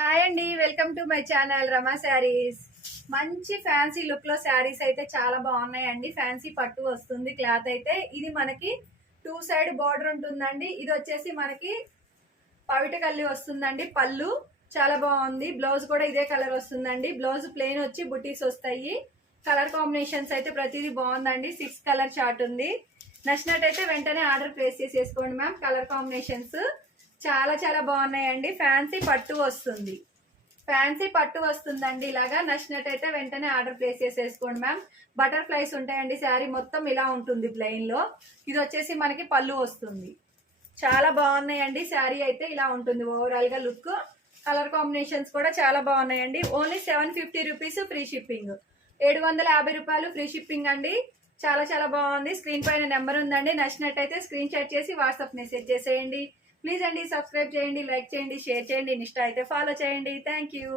Hi అండి, welcome to my channel రమా శారీస్. మంచి fancy look లో శారీస్ అయితే చాలా బాగున్నాయండి. ఫ్యాన్సీ పట్టు వస్తుంది క్లాత్ అయితే. ఇది మనకి 2 సైడ్ బార్డర్ ఉంటుందండి. ఇది వచ్చేసి మనకి పవిట కల్లి వస్తుందండి. పళ్ళు చాలా బాగుంది. బ్లౌజ్ కూడా ఇదే కలర్ వస్తుందండి. బ్లౌజ్ ప్లెయిన్ వచ్చి బుటీస్ వస్తాయి. కలర్ కాంబినేషన్స్ అయితే ప్రతిదీ బాగుందండి. 6 కలర్ చార్ట్ ఉంది. నచ్చినట్టయితే వెంటనే ఆర్డర్ ప్లేస్ చేసేసుకోండి మ్యామ్. కలర్ కాంబినేషన్స్ చాలా చాలా బాగున్నాయండి. ఫ్యాన్సీ పట్టు వస్తుంది. ఫ్యాన్సీ పట్టు వస్తుందండి. ఇలాగా నచ్చినట్టయితే వెంటనే ఆర్డర్ ప్లేస్ చేసేసుకోండి మ్యామ్. బటర్ఫ్లైస్ ఉంటాయండి. శారీ మొత్తం ఇలా ఉంటుంది ప్లెయిన్ లో. ఇది వచ్చేసి మనకి పళ్ళు వస్తుంది. చాలా బాగున్నాయండి. శారీ అయితే ఇలా ఉంటుంది ఓవరాల్ గా లుక్. కలర్ కాంబినేషన్స్ కూడా చాలా బాగున్నాయండి. Only 750 rupees free shipping. 750 రూపాయలు ఫ్రీ షిప్పింగ్ అండి. చాలా చాలా బాగుంది. స్క్రీన్ పైన నెంబర్ ఉందండి. నచ్చినట్టయితే స్క్రీన్ షాట్ చేసి వాట్సాప్ మెసేజ్ చేసేయండి. ప్లీజ్ అండి సబ్స్క్రైబ్ చేయండి, లైక్ చేయండి, షేర్ చేయండి, ఇన్స్టా అయితే ఫాలో చేయండి. Thank you.